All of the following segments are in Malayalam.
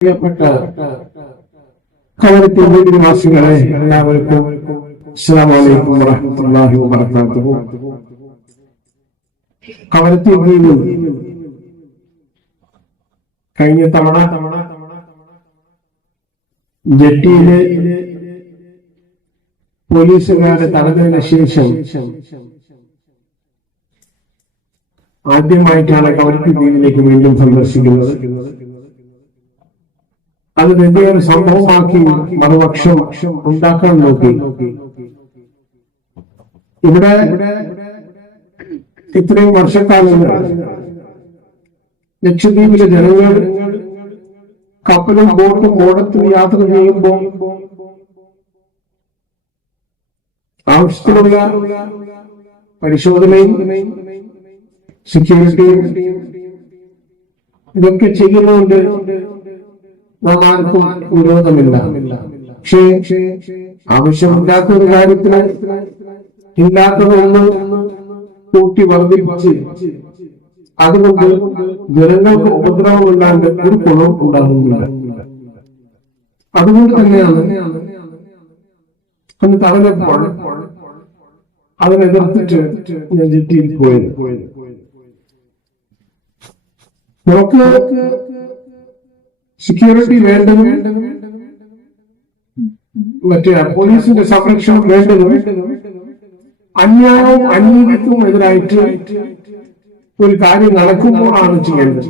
പ്രിയപ്പെട്ട എല്ലാവർക്കും അസ്സലാമു അലൈക്കും വറഹ്മത്തുള്ളാഹി വബറകാതുഹു. കവരത്തി ദ്വീപിൽ കഴിഞ്ഞ തവണ ജെട്ടിയിലെ പോലീസുകാരെ തടഞ്ഞതിന് ശേഷം ആദ്യമായിട്ടാണ് കവരത്തി ദ്വീപിലേക്ക് വീണ്ടും സന്ദർശിക്കുന്നത്. അത് വലിയൊരു സംഭവമാക്കി മറുപക്ഷം ഉണ്ടാക്കാൻ നോക്കി. ഇവിടെ ഇത്രയും വർഷക്കാലം ലക്ഷദ്വീപിലെ ജനങ്ങൾ കപ്പലും ബോട്ടും ഓടത്തിൽ യാത്ര ചെയ്യുമ്പോൾ ആവശ്യത്തിനുള്ള പരിശോധനയും സെക്യൂരിറ്റിയും ഇതൊക്കെ ചെയ്യുന്നുണ്ട് നാം വിരോധമില്ല. പക്ഷേ ആവശ്യമില്ലാത്ത ഒരു കാര്യത്തിന് ഇല്ലാത്തതൊന്ന് കൂട്ടി വർദ്ധിപ്പിച്ച് അതുകൊണ്ട് ജനങ്ങൾക്ക് ഉപദ്രവം ഉണ്ടാകുന്ന ഒരു ഗുണം ഉണ്ടാകുന്നില്ല. അതുകൊണ്ട് തന്നെയാണ് അന്ന് തടഞ്ഞപ്പോൾ അതിനെതിർത്തിട്ട് ഞാൻ ജെട്ടിയിൽ പോയത്. നമുക്ക് സെക്യൂരിറ്റി വേണ്ടതും മറ്റേ പോലീസിന്റെ സംരക്ഷണം വേണ്ടതും അന്യായവും അനീതിക്കും എതിരായിട്ട് ഒരു കാര്യം നടക്കുമ്പോഴാണ് ചെയ്യേണ്ടത്.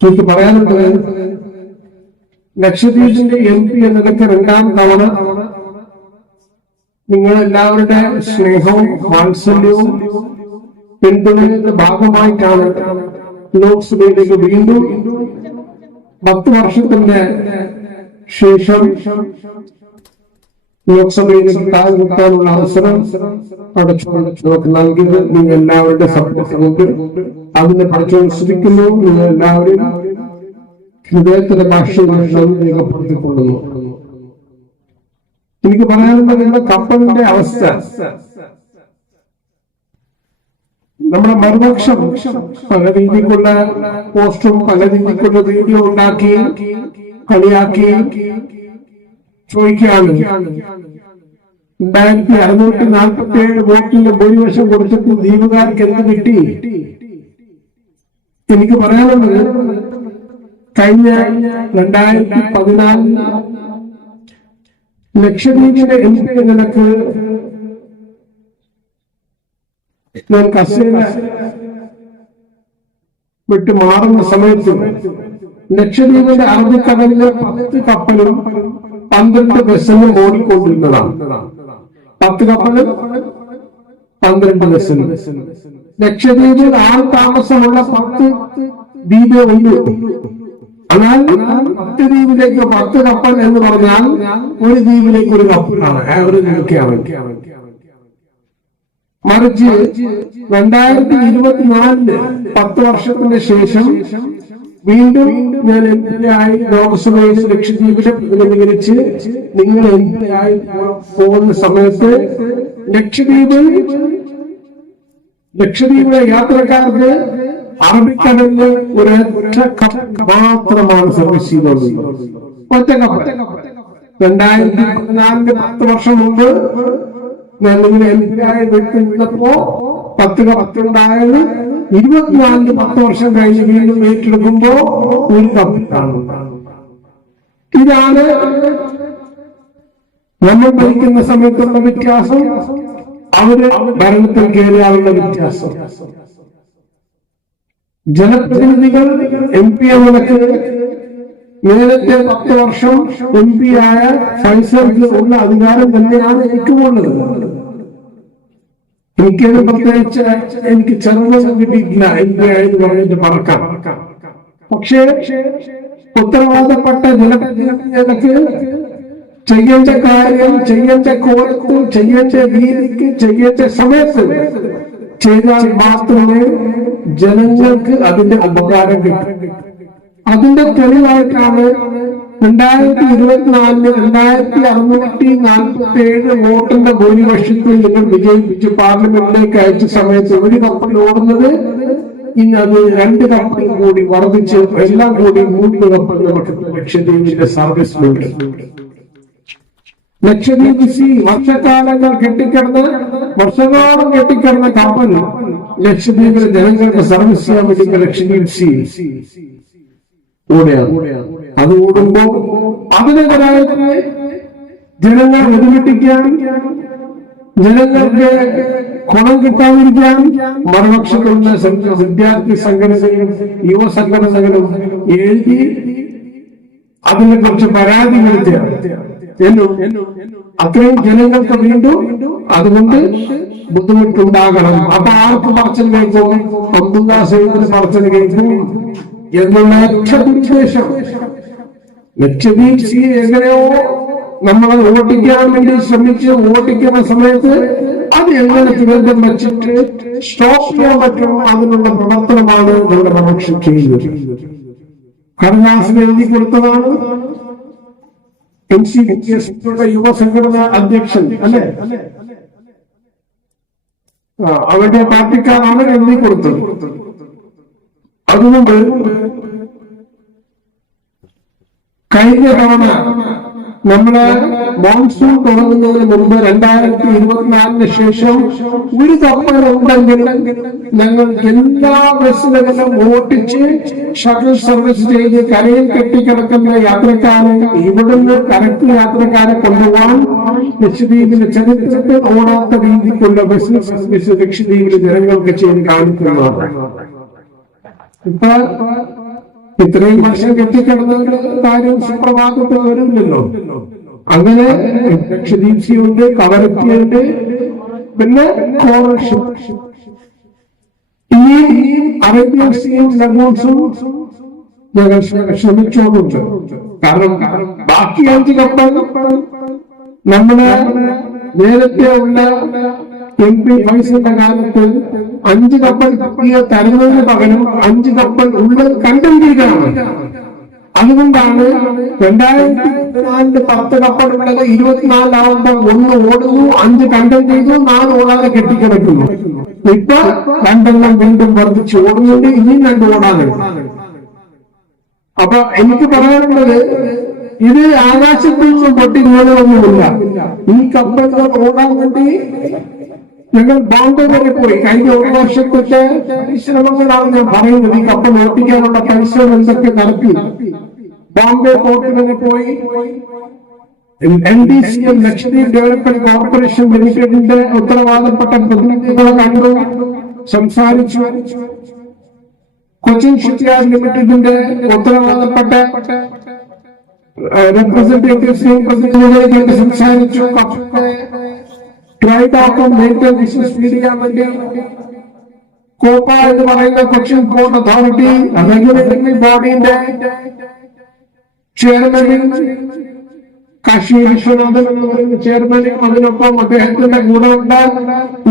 എനിക്ക് പറയാനുള്ളത് ലക്ഷദ്വീപിന്റെ എം പി എന്നതൊക്കെ രണ്ടാം തവണ നിങ്ങളെല്ലാവരുടെ സ്നേഹവും വാത്സല്യവും പിന്തുണയുടെ ഭാഗമായിട്ടാണ് ലോക്സഭയിലേക്ക് വീണ്ടും പത്ത് വർഷത്തിന് ശേഷം ലോക്സഭയിലേക്ക് കാൽകുത്താനുള്ള അവസരം പഠിച്ചുകൊണ്ട് നമുക്ക് നൽകിയത് നിങ്ങൾ എല്ലാവരുടെ സപ്പോർട്ട് അതിനെ ശ്രമിക്കുന്നു നിങ്ങൾ എല്ലാവരും ഹൃദയത്തിന്റെ ഭാഷയിൽ നന്ദി രേഖപ്പെടുത്തിക്കൊള്ളുന്നു. എനിക്ക് പറയാനുള്ളത് കപ്പലിന്റെ അവസ്ഥ. നമ്മുടെ മറുപക്ഷം പല രീതിക്കുള്ള പോസ്റ്റും പല രീതിക്കുള്ള വീഡിയോ ഉണ്ടാക്കി കളിയാക്കി ചോദിക്കുകയാണ്. രണ്ടായിരത്തി അറുന്നൂറ്റി നാൽപ്പത്തി ഏഴ് വോട്ടിന്റെ ഭൂരിപക്ഷം കൊടുത്തിട്ട് ദ്വീപുകാർക്ക് എന്ത് കിട്ടി? എനിക്ക് പറയാനുള്ളത് കഴിഞ്ഞ രണ്ടായിരത്തി പതിനാലിൽ ലക്ഷദ്വീപിന്റെ എം പി നിനക്ക് ഞാൻ കസേന വിട്ട് മാറുന്ന സമയത്ത് ലക്ഷദ്വീപിന്റെ അറബിക്കടലിലെ പത്ത് കപ്പലും പന്ത്രണ്ട് ബസ്സിലും ഓടിക്കൊണ്ടിരുന്നതാണ്. പത്ത് കപ്പലും പന്ത്രണ്ട് ബസ്സിലും. ലക്ഷദ്വീപിൽ ആൾ താമസമുള്ള പത്ത് ദ്വീപേ ഉണ്ട് എന്നാൽ പത്ത് ദ്വീപിലേക്ക് പത്ത് കപ്പൽ എന്ന് പറഞ്ഞാൽ ഒരു ദ്വീപിലേക്ക് ഒരു കപ്പലാണ് ആവറേജ് നോക്കിയാണ് മറിച്ച് രണ്ടായിരത്തി ഇരുപത്തിനാലിൽ പത്ത് വർഷത്തിന് ശേഷം വീണ്ടും ഞാൻ എം പി ആയി ലോക്സഭയിൽ ലക്ഷദ്വീപിലെ പ്രതിനിധീകരിച്ച് നിങ്ങൾ എം പി ആയി പോകുന്ന സമയത്ത് ലക്ഷദ്വീപ് ലക്ഷദ്വീപിലെ യാത്രക്കാർക്ക് അറബിക്കടലിന് ഒരൊറ്റ കപ്പൽ മാത്രമാണ് സർവീസ് ചെയ്തത് ഒറ്റ കപ്പൽ രണ്ടായിരത്തി പതിനാലിന് പത്ത് വർഷം മുമ്പ് ഞാൻ നിങ്ങൾ എം പി ആയി വീട്ടിൽ നിന്നപ്പോ പത്ത് കപ്പുണ്ടായത് ഇരുപത്തിനാലിന് പത്ത് വർഷം കഴിഞ്ഞ് വീണ്ടും ഏറ്റെടുക്കുമ്പോ ഒരു കപ്പിലാണ് ഇതാണ് നമ്മൾ ഭരിക്കുന്ന സമയത്തുള്ള വ്യത്യാസം. അവർ ഭരണത്തിൽ കയറിയാലുള്ള വ്യത്യാസം. ജനപ്രതിനിധികൾ എം പി എന്നതൊക്കെ നേരത്തെ പത്ത് വർഷം എം പി ആയ ഫൈസർക്ക് ഉള്ള അധികാരം തന്നെയാണ് എനിക്കുമുള്ളത് എനിക്കത് പ്രത്യേകിച്ച് എനിക്ക് ചെറുതൊന്നും കിട്ടിയിട്ടില്ല എന്ന് പറഞ്ഞിട്ട് മറക്കാം പക്ഷേ ഉത്തരവാദപ്പെട്ട ജനപ്രതിനിധികൾക്ക് ചെയ്യേണ്ട കാര്യം ചെയ്യേണ്ട കോലത്തിൽ ചെയ്യേണ്ട രീതിക്ക് ചെയ്യേണ്ട സമയത്ത് ചെയ്താൽ മാത്രമേ ജനങ്ങൾക്ക് അതിന്റെ ഉപകാരം കിട്ടൂ. അതിന്റെ തെളിവായിട്ടാണ് രണ്ടായിരത്തി ഇരുപത്തിനാലിന് രണ്ടായിരത്തി അറുന്നൂറ്റി നാൽപ്പത്തി ഏഴ് വോട്ടിന്റെ ഭൂരിപക്ഷത്തിൽ നിങ്ങൾ വിജയിപ്പിച്ച് പാർലമെന്റിലേക്ക് അയച്ച സമയത്ത് ഒരു കപ്പൽ ഓടുന്നത് ഇനി അത് രണ്ട് കപ്പൽ കൂടി വർദ്ധിച്ച് എല്ലാം കൂടി മൂന്ന് കപ്പൽ നമുക്ക് ലക്ഷദ്വീപിന്റെ സർവീസിലുണ്ട് ലക്ഷദ്വീപ് സി വർഷക്കാലങ്ങൾ കെട്ടിക്കിടന്ന് വർഷങ്ങളോളം കെട്ടിക്കിടന്ന കപ്പൽ ലക്ഷദ്വീപിലെ ജനങ്ങളുടെ സർവീസ് ചെയ്യാൻ വേണ്ടി ലക്ഷദ്വീപ് സി ഓടുകയാണ് അത് ഓടുമ്പോ അതിനെതിരായ ജനങ്ങൾ വെടിവെട്ടിക്കാൻ ജനങ്ങൾക്ക് ഗുണം കിട്ടാതിരിക്കാൻ മറുപക്ഷത്തുള്ള വിദ്യാർത്ഥി സംഘടനകളും യുവ സംഘടനകളും എഴുതി അതിനെ കുറിച്ച് പരാതി വരുത്തിയാണ് അത്രയും ജനങ്ങൾക്ക് വീണ്ടും. അതുകൊണ്ട് ബുദ്ധിമുട്ടുണ്ടാകണം. അപ്പൊ ആർക്ക് പറച്ചിൽ കേൾക്കും അബ്ദുല്ല സൈദിന് പറച്ചൽ കേൾക്കും എന്നുള്ള ഉദ്ദേശം. ലക്ഷദ്വീപ് എങ്ങനെയോ നമ്മളെ ഓട്ടിക്കാൻ വേണ്ടി ശ്രമിച്ച് ഓട്ടിക്കുന്ന സമയത്ത് അത് എങ്ങനെ ദുരന്തം വെച്ചിട്ട് സ്റ്റോപ്പ് ചെയ്യാൻ പറ്റും അതിനുള്ള പ്രവർത്തനമാണ് നമ്മുടെ പരോക്ഷം ചെയ്യുന്നത്. എഴുതി കൊടുത്തതാണ്. എം സി യുവസംഘടന അധ്യക്ഷൻ അല്ലെ? അവരുടെ പാർട്ടിക്കാരാണ് എഴുതി കൊടുത്തത്. അതുകൊണ്ട് കഴിഞ്ഞ തവണ നമ്മൾ മോൺസൂൺ തുടങ്ങുന്നതിന് മുമ്പ് രണ്ടായിരത്തി ഇരുപത്തിനാലിന് ശേഷം ഒരു കപ്പൽ ഉണ്ടെങ്കിൽ ഞങ്ങൾ എല്ലാ ബസ്സുകളിലും ഓട്ടിച്ച് ഷട്ടിൽ സർവീസ് ചെയ്ത് കരയിൽ കെട്ടിക്കിടക്കുന്ന യാത്രക്കാരെ ഇവിടുന്ന് കറക്റ്റ് യാത്രക്കാരെ കൊണ്ടുപോകാൻ ലക്ഷദ്വീപിന്റെ ചരിത്രത്തിൽ ഓടാത്ത രീതിക്കുള്ള ബസ് സർവീസ് ലക്ഷദ്വീപിലെ ജനങ്ങൾക്ക് ചെയ്ത് കാണിക്കുന്നതാണ്. ഇപ്പൊ ഇത്രയും വർഷം കെട്ടിക്കിടന്നവരുടെ കാര്യം സുപ്രഭാതത്തിൽ വരില്ലല്ലോ അങ്ങനെ ഉണ്ട് കവരത്തിയുണ്ട് പിന്നെ ഈ അറേബ്യൻ സീയും ലഗോൺസും ഞങ്ങൾ ശ്രമിച്ചോണ്ടുണ്ട് കാരണം ബാക്കി അഞ്ച് കപ്പൽ നമ്മുടെ നേരത്തെ ഉള്ള എം പി ഫൈസിന്റെ കാലത്ത് അഞ്ച് കപ്പൽ തരുന്നതിന് പകരം അഞ്ച് കപ്പൽ ഉള്ളത് കണ്ടെത്തിയതാണ് അതുകൊണ്ടാണ് രണ്ടായിരത്തി ഇരുപത്തിനാലിൽ പത്ത് കപ്പൽ ഇരുപത്തിനാലാവുമ്പോൾ ഇരുപത്തിനാലാവുമ്പോ ഒന്ന് ഓടുന്നു അഞ്ച് കണ്ടം ചെയ്തു നാല് ഓടാതെ കെട്ടിക്കിടക്കുന്നു. ഇപ്പൊ രണ്ടെണ്ണം വീണ്ടും വർദ്ധിച്ച് ഓടുന്നുണ്ട് ഇനിയും രണ്ട് ഓടാനുണ്ട്. അപ്പൊ എനിക്ക് പറയാനുള്ളത് ഇത് ആകാശത്തിൽ നിന്നും പൊട്ടി വീണതൊന്നുമില്ല. ഈ കപ്പലുകൾ ഓടാൻ വേണ്ടി ഞങ്ങൾ ബോംബെ വരെ പോയി. കഴിഞ്ഞ ഒരു വർഷത്തെ പരിശ്രമങ്ങളാണ് ഞാൻ പറയുന്നത്. ഈ കപ്പൽ ഓട്ടിക്കാനുള്ള പരിശ്രമം എന്തൊക്കെ നടത്തി? ബോംബെ പോർട്ടിൽ വരെ പോയി. N D C M Lakshadweep development corporation ലിമിറ്റഡിന്റെ ഉത്തരവാദപ്പെട്ട പ്രതിനിധികളെ കണ്ടു സംസാരിച്ചു. കൊച്ചിൻ ഷിപ്പ്യാർഡ് ലിമിറ്റഡിന്റെ ഉത്തരവാദപ്പെട്ട റെപ്രസെന്റേറ്റീവ്സിനെയും പ്രതിനിധികളെയും സംസാരിച്ചു. ഡ്രൈഡോക്കും മെയിന്റെനൻസ് ഫീഡ് ചെയ്യാൻ വേണ്ടി കോപ്പ എന്ന് പറയുന്ന കൊച്ചിൻ പോർട്ട് അതോറിറ്റി റെഗുലേറ്ററി ബോഡിന്റെ ചെയർമാനും കാശി വിശ്വനാഥൻ എന്ന് പറയുന്ന ചെയർമാനും അതിനൊപ്പം അദ്ദേഹത്തിന്റെ കൂടെയുണ്ട്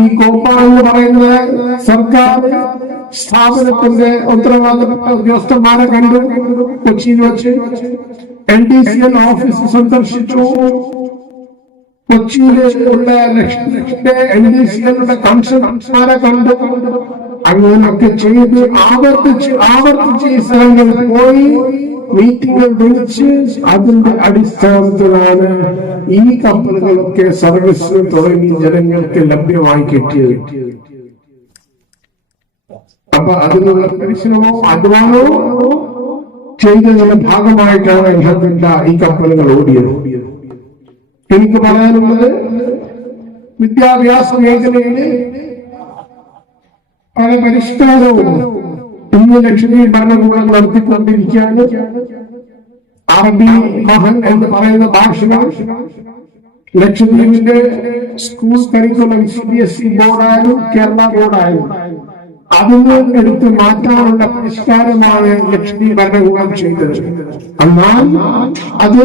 ഈ കോപ്പ എന്ന് പറയുന്ന സർക്കാർ സ്ഥാപനത്തിന്റെ ഉത്തരവാദിത്തപ്പെട്ട ഉദ്യോഗസ്ഥന്മാരെ കണ്ടു. കൊച്ചിയിൽ വെച്ച്. L D C L office സന്ദർശിച്ചു. കൊച്ചിയിലെ ഉള്ള എൻ ഡി സികളുടെ എല്ലുടെ കണ്ട്? അങ്ങനെയൊക്കെ ചെയ്ത് ആവർത്തിച്ച് ആവർത്തിച്ച് ഈ സ്ഥലങ്ങളിൽ പോയി മീറ്റിംഗുകൾ വിളിച്ച് അതിന്റെ അടിസ്ഥാനത്തിലാണ് ഈ കപ്പലുകളൊക്കെ സർവീസ് തുടങ്ങി ജനങ്ങൾക്ക് ലഭ്യമായി കിട്ടിയത്. അപ്പൊ അതിനുള്ള പരിശ്രമവും അധ്വാനവും ചെയ്തതിന്റെ ഭാഗമായിട്ടാണ് അൽഹംദുലില്ല ഈ കപ്പലുകൾ ഓടിയത്. എനിക്ക് പറയാനുള്ളത് വിദ്യാഭ്യാസ മേഖലയിൽ പല പരിഷ്കാരവും ഇന്ന് ലക്ഷ്മി ഭരണകൂടം നടത്തിക്കൊണ്ടിരിക്കുകയാണ്. അറബി മഹൻ എന്ന് പറയുന്ന ഭാഷ ലക്ഷദ്വീപിന്റെ school curriculum C B S E ബോർഡായാലും Kerala ബോർഡായാലും അതിന് എടുത്ത് മാറ്റാനുള്ള പരിഷ്കാരമാണ് ലക്ഷ്മി ഭരണകൂടം ചെയ്തത്. എന്നാൽ അത്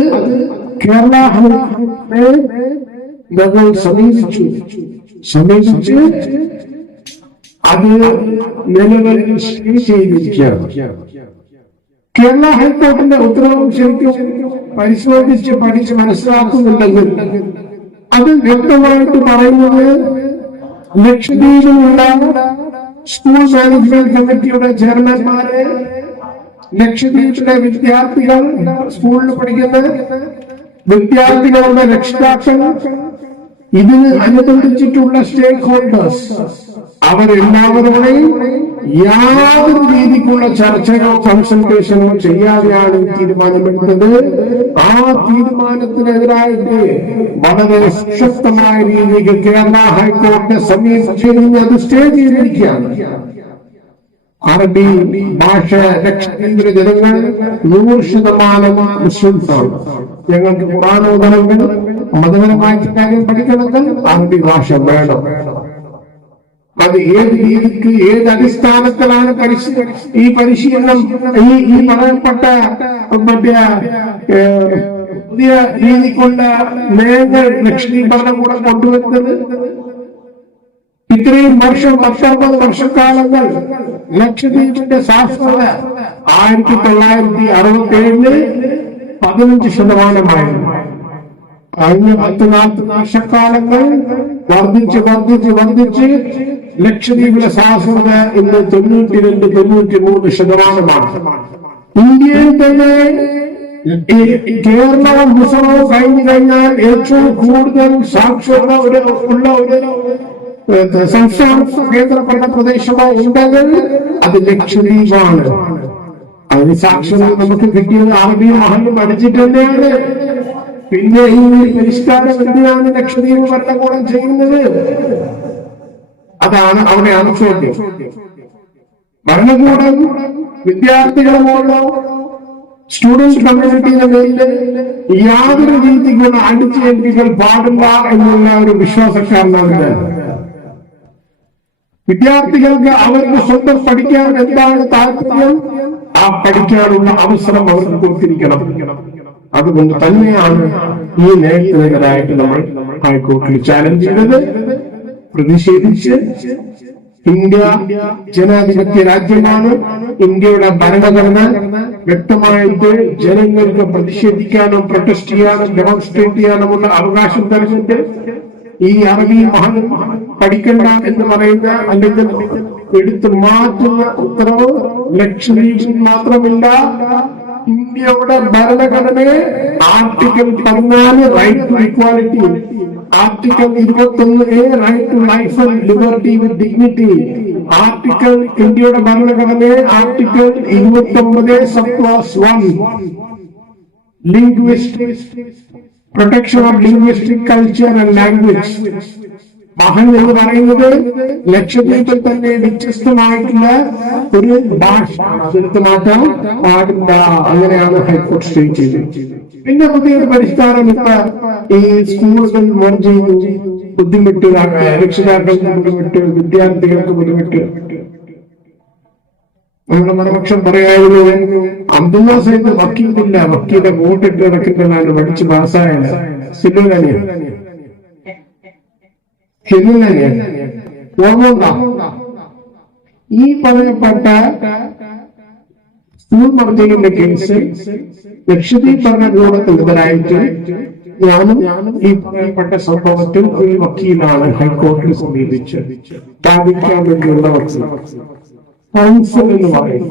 കേരള ഞങ്ങൾ സമീപിച്ചു. സമീപിച്ച് അത് നിലവിൽ സ്റ്റേ ചെയ്തിരിക്കുകയാണ്. കേരള ഹൈക്കോർട്ടിന്റെ ഉത്തരവും ശരിക്കും പരിശോധിച്ച് പഠിച്ച് മനസ്സിലാക്കുന്നുണ്ടെങ്കിൽ അത് വ്യക്തമായിട്ട് പറയുന്നത് ലക്ഷദ്വീപിലുള്ള സ്കൂൾ മാനേജ്മെന്റ് കമ്മിറ്റിയുടെ ചെയർമാൻമാരെ ലക്ഷദ്വീപിലെ വിദ്യാർത്ഥികൾ സ്കൂളിൽ പഠിക്കുന്ന വിദ്യാർത്ഥികളുടെ രക്ഷിതാക്കൾ ഇതിന് അനുബന്ധിച്ചിട്ടുള്ള സ്റ്റേക്ക് ഹോൾഡേഴ്സ് അവരെല്ലാവരുടെയും യാതൊരു രീതിക്കുള്ള ചർച്ചകളോ കൺസൾട്ടേഷനോ ചെയ്യാതെയാണ് തീരുമാനമെടുത്തത്. ആ തീരുമാനത്തിനെതിരായിട്ട് വളരെ സുശക്തമായ രീതിയിൽ കേരള ഹൈക്കോടതിയെ സമീപിച്ചിരുന്ന് അത് സ്റ്റേ ചെയ്തിരിക്കുകയാണ്. അറബി ഭാഷ ലക്ഷദ്വീപിലെ ജനങ്ങൾ നൂറ് ശതമാനം മുസ്ലിംസാണ് ഞങ്ങൾക്ക് ഖുറാൻ ഓതണമെങ്കിൽ മതപരമായിട്ട് പഠിക്കണമെങ്കിൽ അറബി ഭാഷ വേണം. അത് ഏത് രീതിക്ക് ഏത് അടിസ്ഥാനത്തിലാണ് പരിശീ ഈ പരിശീലനം ഈ ഈ പറയപ്പെട്ട മറ്റേ പുതിയ രീതിക്കുള്ള നയങ്ങൾ ലക്ഷ്മി ഭരണകൂടം കൊണ്ടുവരുന്നത്? ഇത്രയും വർഷം പത്തൊമ്പത് വർഷക്കാലങ്ങൾ ലക്ഷദ്വീപിന്റെ ശാസ്ത്രത ആയിരത്തി തൊള്ളായിരത്തി അറുപത്തി ഏഴിൽ പതിനഞ്ച് ശതമാനമായിരുന്നു കഴിഞ്ഞ പത്ത് നാൽപ്പത് വർഷക്കാലങ്ങൾ വർദ്ധിച്ച് വർദ്ധിച്ച് വർദ്ധിച്ച് ലക്ഷദ്വീപിലെ സാഹസത ഇന്ന് തൊണ്ണൂറ്റി രണ്ട് തൊണ്ണൂറ്റി മൂന്ന് ശതമാനമാണ്. ഇന്ത്യയിൽ തന്നെ കേരളവും മിസോറവും കഴിഞ്ഞു കഴിഞ്ഞാൽ ഏറ്റവും കൂടുതൽ സാക്ഷരത ഒരു ഉള്ള ഒരു സംസ്ഥാന കേന്ദ്രപ്പെട്ട പ്രദേശമോ ഉണ്ടെങ്കിൽ അത് ലക്ഷദ്വീപാണ്. അതിന് സാക്ഷ്യം നമുക്ക് കിട്ടിയത് അറബിയും മഹല്ല് പഠിച്ചിട്ട് തന്നെയാണ്. പിന്നെ ഈ പരിഷ്കാരം എന്തിനാണ് ലക്ഷദ്വീപ് ഭരണകൂടം ചെയ്യുന്നത്? അതാണ് അവിടെയാണ് ചോദ്യം. ഭരണകൂടം വിദ്യാർത്ഥികളെ മോളോ സ്റ്റുഡൻസ് എന്ന നിലയിൽ യാതൊരു രീതിക്കുള്ള അടിച്ചേൽപ്പികൾ പാടില്ല എന്നുള്ള ഒരു വിശ്വാസക്കാരനാണ് വിദ്യാർത്ഥികൾക്ക് അവർക്ക് സ്വന്തം പഠിക്കാൻ എന്താണ് താല്പര്യം? ആ പഠിക്കാനുള്ള അവസരം അവർക്ക് കൊടുത്തിരിക്കണം. അതുകൊണ്ട് തന്നെയാണ് ഈ നയത്തിനെതിരായിട്ട് നമ്മൾ ഹൈക്കോടതി ചാലഞ്ച് ചെയ്തത്. പ്രതിഷേധിച്ച് ഇന്ത്യ ജനാധിപത്യ രാജ്യമാണ്. ഇന്ത്യയുടെ ഭരണഘടന വ്യക്തമായിട്ട് ജനങ്ങൾക്ക് പ്രതിഷേധിക്കാനും പ്രൊട്ടസ്റ്റ് ചെയ്യാനും ഡെമോൺസ്ട്രേറ്റ് ചെയ്യാനുമുള്ള അവകാശം നൽകുന്നുണ്ട് ഈ അറബി മഹൽ പഠിക്കണ്ട എന്ന് പറയുന്ന അല്ലെങ്കിൽ എടുത്തു മാറ്റുന്ന ഉത്തരവ് ലക്ഷദ്വീപിൽ മാത്രമില്ല ഇന്ത്യയുടെ ഭരണഘടനയെ ആർട്ടിക്കൽ പതിനാല് റൈറ്റ് ടു ഇക്വാലിറ്റി ആർട്ടിക്കൽ ഇരുപത്തി ഒന്ന് A right to life and liberty with dignity article ഇന്ത്യയുടെ ഭരണഘടനയെ ആർട്ടിക്കൽ ഇരുപത്തി ഒമ്പത് sub class one linguistic protection of linguistic culture and language Mahl എന്ന് പറയുന്നത് ലക്ഷദ്വീപിൽ തന്നെ വ്യത്യസ്തമായിട്ടുള്ള ഒരു ഭാഷ. എടുത്തു മാറ്റാൻ പാടില്ല. അങ്ങനെയാണ് ഹൈക്കോടതി സ്റ്റേ ചെയ്തത്. പിന്നെ പുതിയൊരു പരിഷ്കാരം ഇപ്പൊ ഈ സ്കൂളുകൾ മോർജ് ബുദ്ധിമുട്ട് രക്ഷിതാക്കൾക്ക് ബുദ്ധിമുട്ട് വിദ്യാർത്ഥികൾക്ക് ബുദ്ധിമുട്ട്. നമ്മുടെ മറുപക്ഷം പറയായിരുന്നു അബ്ദുള്ള സൈദ് വക്കീലില്ല. വക്കീലെ വോട്ടിട്ട് കിടക്കുന്നതാണ് പഠിച്ച് പാസ്സായത്. സില്ലുകാരിയാണ് സില്ലുകാരിയാണ് ഓർമ്മ ഈ പറയപ്പെട്ട സ്കൂൾ മർദ്ദയുടെ കേസ് ലക്ഷദ്വീപ് ഭരണകൂടത്തിനെതിരായിട്ട് ഞാനും ഈ പറയപ്പെട്ട സംഭവത്തിൽ ഒരു വക്കീലാണ് ഹൈക്കോടതി സമീപിച്ച് സ്ഥാപിക്കാൻ വേണ്ടിയുള്ള വക്കീൽ കൗൺസിൽ എന്ന് പറയും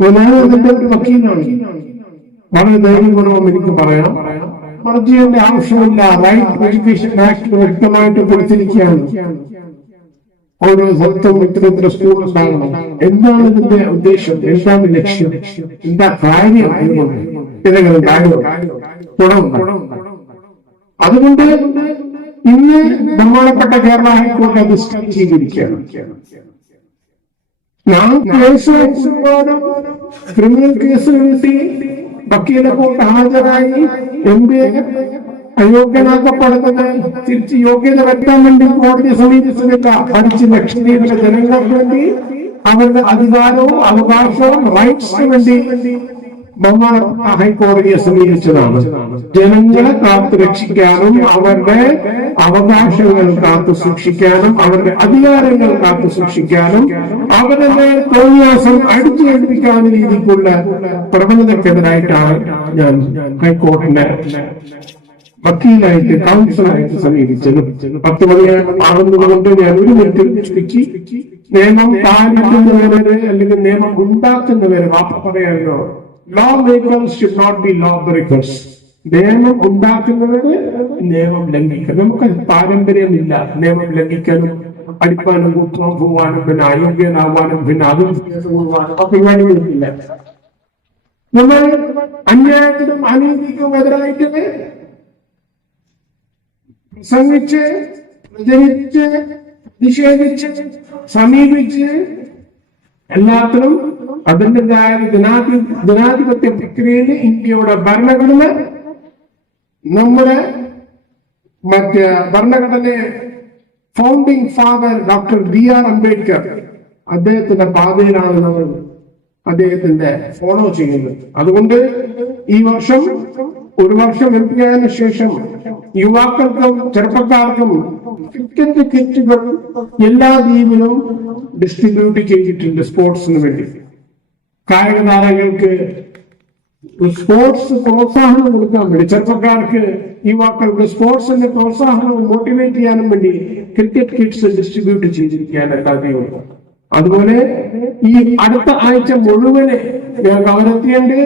ഞാൻ അതിന്റെ ഒരു വക്കീലാണ്. വളരെ ധൈര്യപൂർവം എനിക്ക് പറയാം. മർജിയുടെ ആവശ്യമില്ല. റൈറ്റ് എഡ്യൂക്കേഷൻ ആക്ട് വ്യക്തമായിട്ട് കൊടുത്തിരിക്കുകയാണ് ഓരോ സ്ഥലത്തും ഇത്തരത്തിലുള്ള സ്കൂൾ ഉണ്ടാകണം എന്താണ് ഇതിന്റെ ഉദ്ദേശം? എന്താണ് ലക്ഷ്യം? എന്താ കാര്യം? അതുകൊണ്ട് ഇന്ന് ബഹുമാനപ്പെട്ട കേരള ഹൈക്കോടതി അത് സ്റ്റേ ചെയ്തിരിക്കുകയാണ്. ഞാൻ ക്രിമിനൽ കേസ് എഴുതി വക്കീലെ കോർട്ട് ഹാജരായി. എം പി അയോഗ്യനാക്കപ്പെടുന്നത് തിരിച്ച് യോഗ്യത വരുത്താൻ വേണ്ടി കോടതിയെ സമീപിച്ചിട്ടില്ല. പഠിച്ച് ലക്ഷദ്വീപിലെ ജനങ്ങൾക്ക് വേണ്ടി അവരുടെ അധികാരവും അവകാശവും റൈറ്റ്സിന് വേണ്ടി ബഹുമാനപ്പെട്ട ഹൈക്കോടതിയെ സമീപിച്ചതാണ്. ജനങ്ങളെ കാത്തു രക്ഷിക്കാനും അവരുടെ അവകാശങ്ങൾ കാത്തു സൂക്ഷിക്കാനും അവരുടെ അധികാരങ്ങൾ കാത്തു സൂക്ഷിക്കാനും അവരുടെ തോന്നിയാസം അടിച്ചേൽപ്പിക്കാനും രീതിക്കുള്ള പ്രവണതക്കെതിരായിട്ടാണ് ഞാൻ ഹൈക്കോടതിന്റെ വക്കീലായിട്ട് കൗൺസിലായിട്ട് സമീപിച്ചത്. പത്ത് മണിയാണെന്നുകൊണ്ട് ഞാൻ ഒരു മിനിറ്റ് ചുരുക്കി നിയമം പാലിക്കുന്നവരെ അല്ലെങ്കിൽ നിയമം ഉണ്ടാക്കുന്നവരെ വാപ്പ പറയാമല്ലോ. Law makers should not be law breakers നിയമം ഉണ്ടാക്കുന്നവര് നിയമം ലംഘിക്കണം. നമുക്ക് പാരമ്പര്യമില്ല. നിയമം ലംഘിക്കാനും അടിപ്പാനും കുത്രം പോവാനും പിന്നെ അയോഗ്യനാവാനും പിന്നെ അതും ആ പരിപാടികളില്ല നമ്മൾ അന്യായത്തിനും അനീതിക്കും എതിരായിട്ട് പ്രസംഗിച്ച് പ്രചരിച്ച് നിഷേധിച്ച് സമീപിച്ച് എല്ലാത്തിനും അതിന്റെതായ ജനാധി ജനാധിപത്യ പ്രക്രിയയിൽ ഇന്ത്യയുടെ ഭരണഘടന നമ്മുടെ മറ്റ് ഭരണഘടനയെ founding father doctor B R Ambedkar അദ്ദേഹത്തിന്റെ പാതയിലാണ് നമ്മൾ അദ്ദേഹത്തിന്റെ ഫോളോ ചെയ്യുന്നത്. അതുകൊണ്ട് ഈ വർഷം ഒരു വർഷം എത്തിയതിന് ശേഷം യുവാക്കൾക്കും ചെറുപ്പക്കാർക്കും ക്രിക്കറ്റ് കിറ്റുകൾ എല്ലാ ദ്വീപിലും ഡിസ്ട്രിബ്യൂട്ട് ചെയ്തിട്ടുണ്ട് സ്പോർട്സിന് വേണ്ടി. കായിക താരങ്ങൾക്ക് സ്പോർട്സ് പ്രോത്സാഹനം കൊടുക്കാൻ വേണ്ടി ചെറുപ്പക്കാർക്ക് യുവാക്കൾക്ക് സ്പോർട്സിന്റെ പ്രോത്സാഹനവും മോട്ടിവേറ്റ് ചെയ്യാനും വേണ്ടി ക്രിക്കറ്റ് കിറ്റ്സ് ഡിസ്ട്രിബ്യൂട്ട് ചെയ്തിരിക്കുകയാണ് എല്ലാ അതുപോലെ ഈ അടുത്ത ആഴ്ച മുഴുവൻ കവരെത്തിയുണ്ട്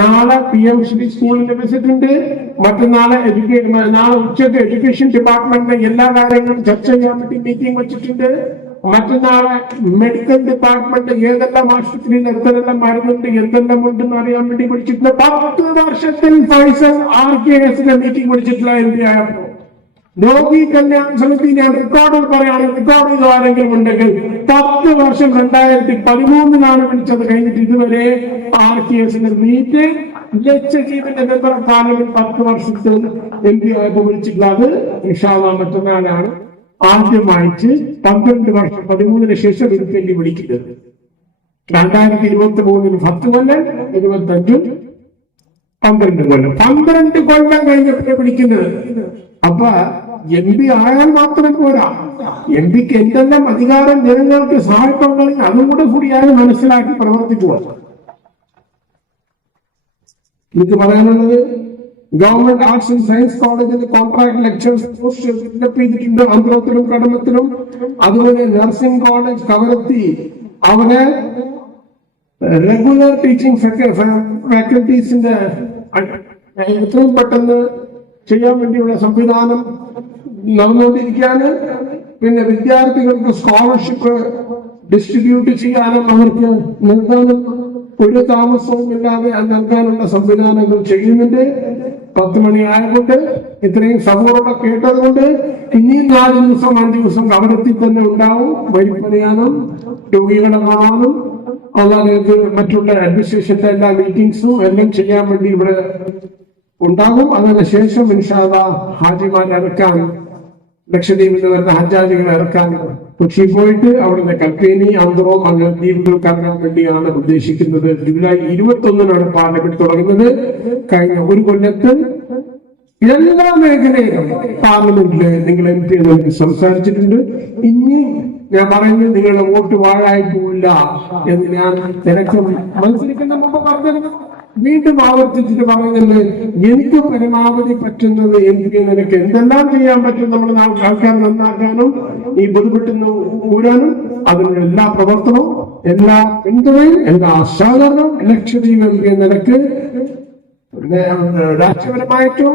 നാളെ പി എം ശ്രീ സ്കൂളിന്റെ വിസിറ്റ് ഉണ്ട്. മറ്റന്നാളെ എഡ്യൂക്കേഷൻ നാളെ ഉച്ചയ്ക്ക് എഡ്യൂക്കേഷൻ ഡിപ്പാർട്ട്മെന്റിന്റെ എല്ലാ കാര്യങ്ങളും ചർച്ച ചെയ്യാൻ വേണ്ടി മീറ്റിംഗ് വെച്ചിട്ടുണ്ട്. മറ്റന്നാളെ മെഡിക്കൽ ഡിപ്പാർട്ട്മെന്റ് ഏതെല്ലാം ആശുപത്രിയിൽ എന്തെല്ലാം മരുന്നുണ്ട് എന്തെല്ലാം ഉണ്ടെന്ന് അറിയാൻ വേണ്ടി വിളിച്ചിട്ടുണ്ട് പത്ത് വർഷത്തിൽ ഫൈസൽ ആർ കെ എസിന്റെ മീറ്റിംഗ് വിളിച്ചിട്ടില്ല ആയപ്പോ രോഗി കല്യാൺ സമിതി ഞാൻ റെക്കോർഡിൽ പറയാണ് റെക്കോർഡ് ചെയ്ത ആരെങ്കിലും ഉണ്ടെങ്കിൽ പത്ത് വർഷം രണ്ടായിരത്തി പതിമൂന്നിലാണ് വിളിച്ചത് കഴിഞ്ഞിട്ട് ഇതുവരെ ആർ കെ എസിന്റെ മീറ്റ് ലക്ഷദ്വീപിന്റെ മെമ്പർ പത്ത് വർഷത്തിൽ എം പി ആയപ്പോൾ വിളിച്ചിട്ടുള്ളത് മറ്റന്നാളാണ്. ആദ്യമായിട്ട് പന്ത്രണ്ട് വർഷം പതിമൂന്നിന് ശേഷം ഇരുപത്തി വിളിക്കുന്നത്. രണ്ടായിരത്തി ഇരുപത്തി മൂന്നിന് പത്ത് കൊല്ലം ഇരുപത്തി അഞ്ചും പന്ത്രണ്ട് കൊല്ലം. പന്ത്രണ്ട് കൊല്ലം കഴിഞ്ഞപ്പോഴേ വിളിക്കുന്നത്. അപ്പൊ എം പി ആയാൽ മാത്രം പോരാ. എം പിക്ക് എന്തെല്ലാം അധികാരം ജനങ്ങൾക്ക് സഹായിപ്പങ്ങളിൽ അതും കൂടെ കൂടിയായി മനസ്സിലാക്കി പ്രവർത്തിക്കുക എനിക്ക് പറയാനുള്ളത് ഗവൺമെന്റ് ആർട്സ് ആൻഡ് സയൻസ് കോളേജിന്റെ കോൺട്രാക്ട് ലെക്ചേഴ്സ് ചെയ്തിട്ടുണ്ട് അന്തരത്തിലും കടമത്തിലും അതുപോലെ നഴ്സിംഗ് കോളേജ് കവരത്തി അവരെ റെഗുലർ ടീച്ചിങ് ഫാക്കൽറ്റീസിന്റെ എത്രയും പെട്ടെന്ന് ചെയ്യാൻ വേണ്ടിയുള്ള സംവിധാനം നടന്നുകൊണ്ടിരിക്കാന് പിന്നെ വിദ്യാർത്ഥികൾക്ക് സ്കോളർഷിപ്പ് ഡിസ്ട്രിബ്യൂട്ട് ചെയ്യാനും അവർക്ക് നൽകാനും ഒരു താമസവും ഇല്ലാതെ നൽകാനുള്ള സംവിധാനങ്ങൾ ചെയ്യുന്നുണ്ട്. പത്ത് മണി ഇത്രയും ഇത്രയും കേട്ടത് കൊണ്ട് ഇനിയും നാല് ദിവസം അഞ്ച് ദിവസം കവരത്തിൽ തന്നെ ഉണ്ടാവും. വരിപ്പറിയാനും രോഗികളെ കാണാനും അല്ലാതെ മറ്റുള്ള അഡ്മിനിസ്ട്രേഷന്റെ എല്ലാ മീറ്റിംഗ്സും എല്ലാം ചെയ്യാൻ വേണ്ടി ഇവിടെ ഉണ്ടാകും. അതിനുശേഷം ഇൻഷാദ ഹാജിമാരെ ഇറക്കാൻ ലക്ഷദ്വീപിൽ നിന്ന് വരുന്ന ഹജ്ജാജികളെ ഇറക്കാൻ കൊച്ചി പോയിട്ട് അവിടുന്ന് കൽക്കേനി അന്തറോം അങ്ങനെ ദ്വീപുകൾക്ക് ഇറങ്ങാൻ വേണ്ടിയാണ് ഉദ്ദേശിക്കുന്നത്. ജൂലൈ ഇരുപത്തി ഒന്നിനാണ് പാർലമെന്റ് തുടങ്ങുന്നത്. കഴിഞ്ഞ ഒരു കൊല്ലത്ത് എല്ലാ മേഖലയിലും പാർലമെന്റിൽ നിങ്ങൾ എം പി എന്നൊക്കെ സംസാരിച്ചിട്ടുണ്ട്. ഇനി ഞാൻ പറയുന്നത് നിങ്ങളുടെ വോട്ട് വാഴായി പോവില്ല എന്ന് ഞാൻ തിരക്കും. മത്സരിക്കുന്ന മുമ്പ് പറഞ്ഞിരുന്നു. വീണ്ടും ആവർത്തിച്ചിട്ട് പറയുന്നുണ്ട് എനിക്ക് പരമാവധി പറ്റുന്നത് എനിക്ക് നിനക്ക് എന്തെല്ലാം ചെയ്യാൻ പറ്റും? നമ്മൾ ആൾക്കാർ നന്നാക്കാനും ഈ ബുദ്ധിമുട്ടുന്ന ഊരാനും അതിനുള്ള എല്ലാ പ്രവർത്തനവും എല്ലാ പിന്തുണയും എല്ലാ സഹകരണവും ലക്ഷദ്വീപ് നൽകിയ നിനക്ക് രാഷ്ട്രപരമായിട്ടോ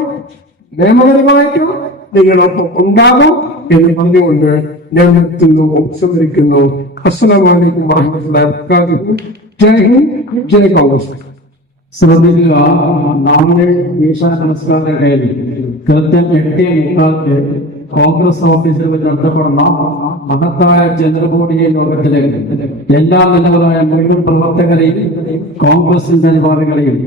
നിയമപരമായിട്ടോ നിങ്ങളൊപ്പം ഉണ്ടാകും എന്ന് പറഞ്ഞുകൊണ്ട് ഞാൻ നിർത്തുന്നു ഉപസംഹരിക്കുന്നു. അസ്സലാമലൈക്കും വാഹമത്തുള്ളാഹി വബറകാതുഹു. ജയ് ഹിന്ദ് ജയ് കോൺഗ്രസ്. ശ്രദ്ധിക്കുക. നാളെ ഈശാ നമസ്കാരം കയറി കൃത്യം എട്ട് മുക്കാൽക്ക് കോൺഗ്രസ് വെച്ച് നടത്തപ്പെടുന്ന മഹത്തായ ചന്ദ്രബോഡിയെ ലോകത്തിലേക്ക് എല്ലാ നിലകളായ മുഴുവൻ പ്രവർത്തകരെയും കോൺഗ്രസിന്റെ അനുഭാവികളെയും